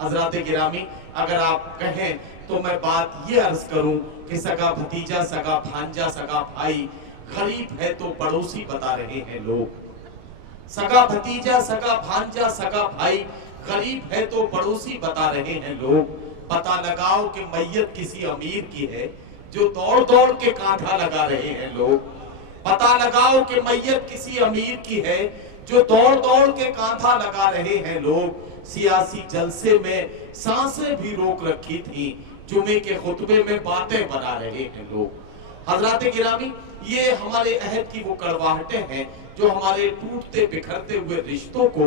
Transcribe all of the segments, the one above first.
حضرات گرامی اگر آپ کہیں تو میں بات یہ عرض کروں کہ سگا بھتیجا سگا بھانجا سگا بھائی غریب ہے تو پڑوسی بتا رہے ہیں لوگ. سگا بھتیجا سگا بھانجا سگا بھائی غریب ہے تو پڑوسی بتا رہے ہیں لوگ. پتہ لگاؤ کہ میت کسی امیر کی ہے جو دوڑ دوڑ کے کانٹھا لگا رہے ہیں لوگ. پتہ لگاؤ کہ میت کسی امیر کی ہے جو دوڑ دوڑ کے کانٹھا لگا رہے ہیں لوگ. سیاسی جلسے میں سانسیں بھی روک رکھی تھی, جمعے کے خطبے میں باتیں بنا رہے ہیں لوگ. حضرات گرامی یہ ہمارے عہد کی وہ کڑواہٹیں ہیں جو ہمارے ٹوٹتے بکھرتے ہوئے رشتوں کو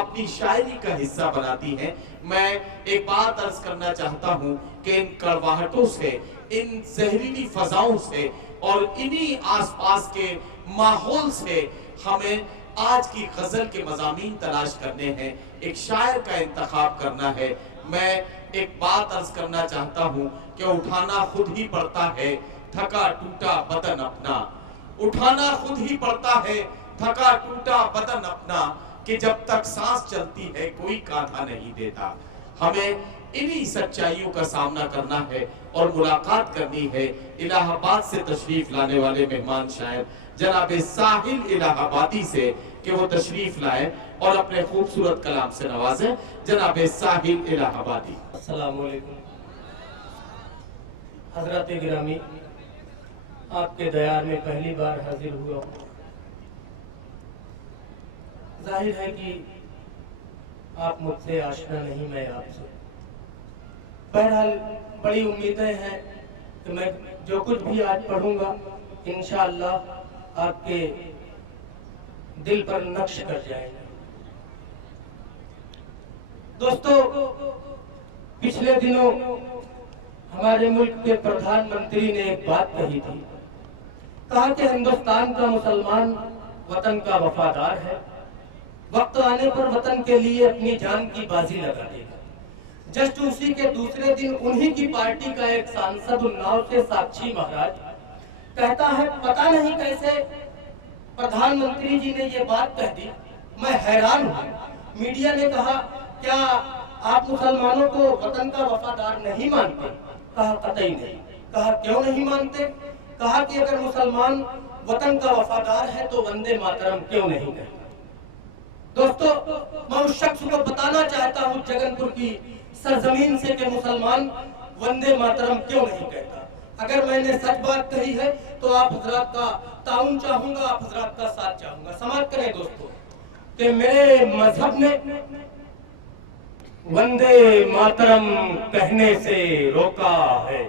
اپنی شاعری کا حصہ بناتی ہیں. میں ایک بات عرض کرنا چاہتا ہوں کہ ان کڑواہٹوں سے, ان زہریلی فضاؤں سے اور انہی آس پاس کے ماحول سے ہمیں آج کی غزل کے مضامین تلاش کرنے ہیں, ایک شاعر کا انتخاب کرنا ہے. میں ایک بات عرض کرنا چاہتا ہوں کہ اٹھانا خود ہی پڑتا ہے تھکا ٹوٹا بدن اپنا. اٹھانا خود ہی پڑتا ہے تھکا ٹوٹا بدن اپنا, کہ جب تک سانس چلتی ہے کوئی کانٹھا نہیں دیتا. ہمیں انہی سچائیوں کا سامنا کرنا ہے اور ملاقات کرنی ہے الہ آباد سے تشریف لانے والے مہمان شاعر جناب ساحل الہ آبادی سے کہ وہ تشریف لائیں اور اپنے خوبصورت کلام سے نوازیں. جناب ساحل الہ آبادی. السلام علیکم. حضرات گرامی, آپ کے دیار میں پہلی بار حاضر ہوا ہوں. ظاہر ہے کہ آپ مجھ سے آشنا نہیں, میں آپ سے. بہرحال بڑی امیدیں ہیں کہ میں جو کچھ بھی آج پڑھوں گا انشاءاللہ آپ کے دل پر نقش کر جائے گا. دوستو, پچھلے دنوں ہمارے ملک کے پردھان منتری نے ایک بات کہی تھی. کہا کہ ہندوستان کا مسلمان وطن کا وفادار ہے, وقت آنے پر وطن کے لیے اپنی جان کی بازی لگا دے گا. جسٹ اسی کے دوسرے دن انہی کی پارٹی کا ایک سانسد اناؤ سے ساکشی مہاراج کہتا ہے پتہ نہیں کیسے پردھان منتری جی نے یہ بات کہہ دی. میں حیران ہوں. میڈیا نے کہا کیا آپ مسلمانوں کو وطن کا وفادار نہیں مانتے؟ کہا قطعی نہیں. کہا کیوں نہیں مانتے؟ کہا کہ اگر مسلمان وطن کا وفادار ہے تو وندے ماترم کیوں نہیں کہتا؟ دوستو, میں اس شخص کو بتانا چاہتا ہوں جگن پور کی سرزمین سے کہ مسلمان وندے ماترم کیوں نہیں کہتا. اگر میں نے سچ بات کہی ہے تو آپ حضرات کا تعاون چاہوں گا, آپ حضرات کا ساتھ چاہوں گا. سماعت کریں دوستو کہ میرے مذہب نے وندے ماترم کہنے سے روکا ہے.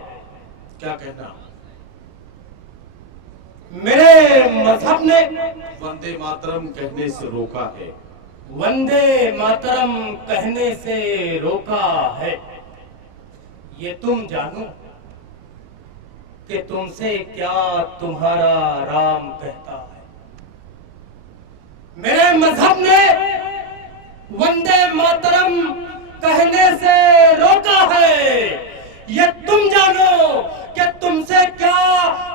کیا کہنا؟ میرے مذہب نے وندے ماترم کہنے سے روکا ہے. وندے ماترم کہنے سے روکا ہے. یہ تم جانو کہ تم سے کیا تمہارا رام کہتا ہے. میرے مذہب نے وندے ماترم کہنے سے روکا ہے. یہ تم جانو کہ تم سے کیا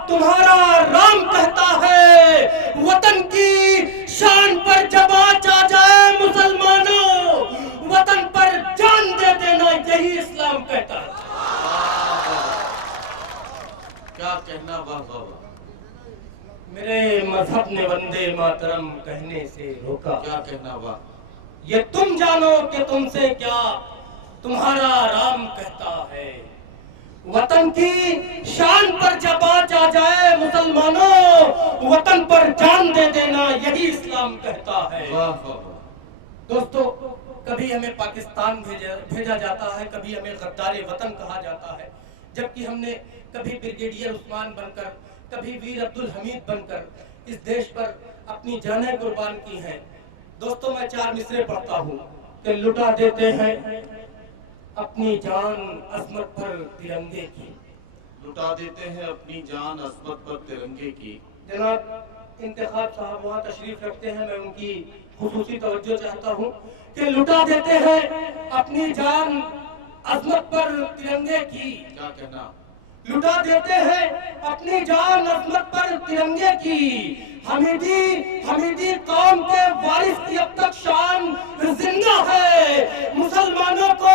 تمہارا رام کہتا ہے. وطن کی شان پر جب آنچ آ جائے مسلمانوں, وطن پر جان دے دینا یہی اسلام کہتا ہے. کیا کہنا؟ واہ واہ واہ. میرے مذہب نے وندے ماترم کہنے سے روکا. کیا کہنا؟ واہ. یہ تم جانو کہ تم سے کیا تمہارا رام کہتا ہے. وطن کی شان پر جب آنچ آ جائے مسلمانوں, وطن پر جان دے دینا یہی اسلام کہتا ہے. دوستو, کبھی ہمیں پاکستان بھیجا جاتا ہے, کبھی ہمیں غدار وطن کہا جاتا ہے, جبکہ ہم نے کبھی بریگیڈیئر عثمان بن کر, کبھی ویر عبدالحمید بن کر اس دیش پر اپنی جانیں قربان کی ہیں. دوستو, میں 4 مصرے پڑھتا ہوں کہ لٹا دیتے ہیں اپنی جان عظمت پر ترنگے کی. لٹا دیتے ہیں اپنی جان عظمت پر ترنگے کی. جناب انتخاب صاحب وہاں تشریف رکھتے ہیں, میں ان کی خصوصی توجہ چاہتا ہوں کہ لٹا دیتے ہیں اپنی جان عظمت پر ترنگے کی. کیا کہنا؟ لٹا دیتے ہیں اپنی جان عظمت پر ترنگے کی. حمیدی قوم کے وارث کی اب تک شان زندہ ہے. مسلمانوں کو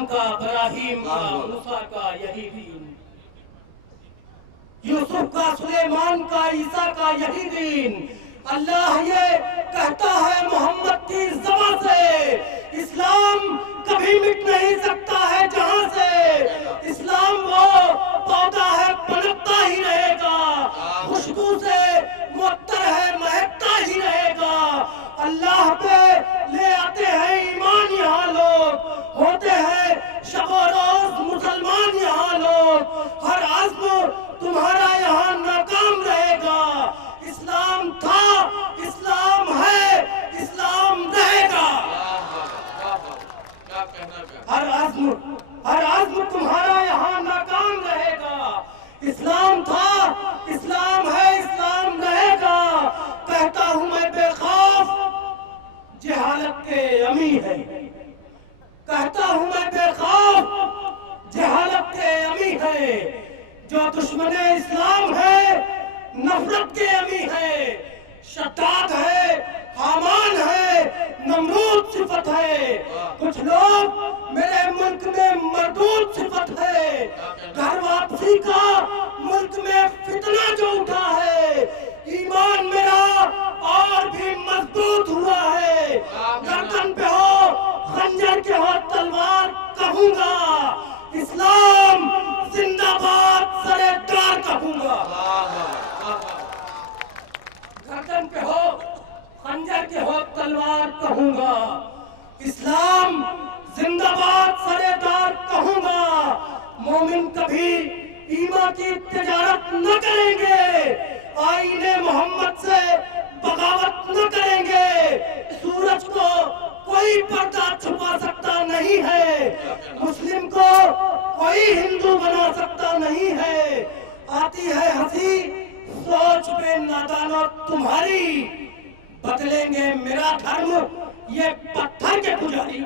آدم کا، ابراہیم کا، موسیٰ کا یہی دین، یوسف کا، سلیمان کا، عیسیٰ کا یہی دین۔ اللہ یہ کہتا ہے محمد کی زبان سے، اسلام کبھی مٹ نہیں سکتا ہے جہاں سے، اسلام وہ پودا ہے پنپتا ہی رہے گا، خوشبو سے معطر ہے مہکتا ہی رہے گا۔ اللہ پہ لے آتے ہیں ایمان یہاں لوگ، ہوتے ہیں شب و روز مسلمان یہاں لوگ، ہر عزم تمہارا یہاں ناکام رہے گا۔ اسلام تھا، اسلام ہے، اسلام رہے گا۔ ہر عزم تمہارا یہاں ناکام رہے گا۔ اسلام تھا، اسلام ہے، اسلام رہے گا۔ کہتا ہوں میں بے خوف، جہالت کے امی ہے، کہتا ہوں میں بے خوف، جہالت کے امی ہے، جو دشمن اسلام ہے نفرت کے امی ہے، شداد ہے، حامان ہے، نمرود صفت ہے۔ کچھ لوگ میرے ملک میں مردود صفت ہے، گھر واپسی کا ملک میں فتنہ جو اٹھا ہے، ایمان میرا اور بھی مضبوط ہوا ہے۔ گردن پہ ہو خنجر کے ہو تلوار کہوں گا، اسلام زندہ باد سرے دار کہوں گا۔ گردن پہ ہو خنجر کے ہو تلوار کہوں گا، اسلام زندہ باد سرے دار کہوں گا۔ مومن کبھی ایمان کی تجارت نہ کریں گے، آئین محمد سے بغاوت نہ کریں گے۔ سورج کو کوئی پردہ چھپا سکتا نہیں ہے، مسلم کو کوئی ہندو بنا سکتا نہیں ہے۔ آتی ہے ہنسی سوچ پہ نادانوں تمہاری، بدلیں گے میرا دھرم یہ پتھر کے پجاری۔